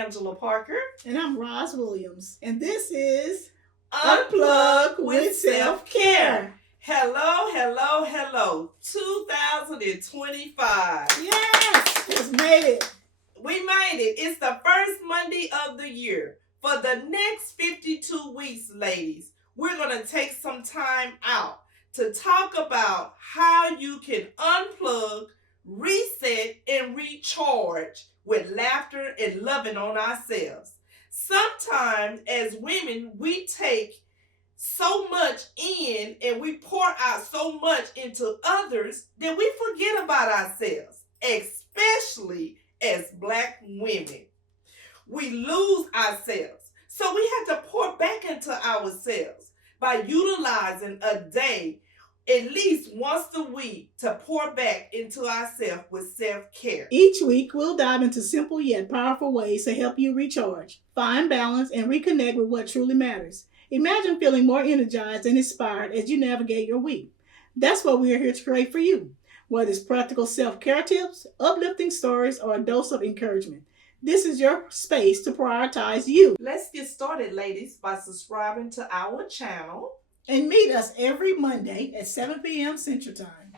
Angela Parker. And I'm Roz Williams. And this is Unplug with Self-Care. Hello. 2025. Yes, it's made it. We made it. It's the first Monday of the year. For the next 52 weeks, ladies, we're going to take some time out to talk about how you can unplug, reset, and recharge with laughter and loving on ourselves. Sometimes as women, we take so much in and we pour out so much into others that we forget about ourselves, especially as Black women. We lose ourselves. So we have to pour back into ourselves by utilizing a day at least once a week to pour back into ourselves with self-care. Each week, we'll dive into simple yet powerful ways to help you recharge, find balance, and reconnect with what truly matters. Imagine feeling more energized and inspired as you navigate your week. That's what we are here to create for you. Whether it's practical self-care tips, uplifting stories, or a dose of encouragement, this is your space to prioritize you. Let's get started, ladies, by subscribing to our channel. And meet us every Monday at 7 p.m. Central Time.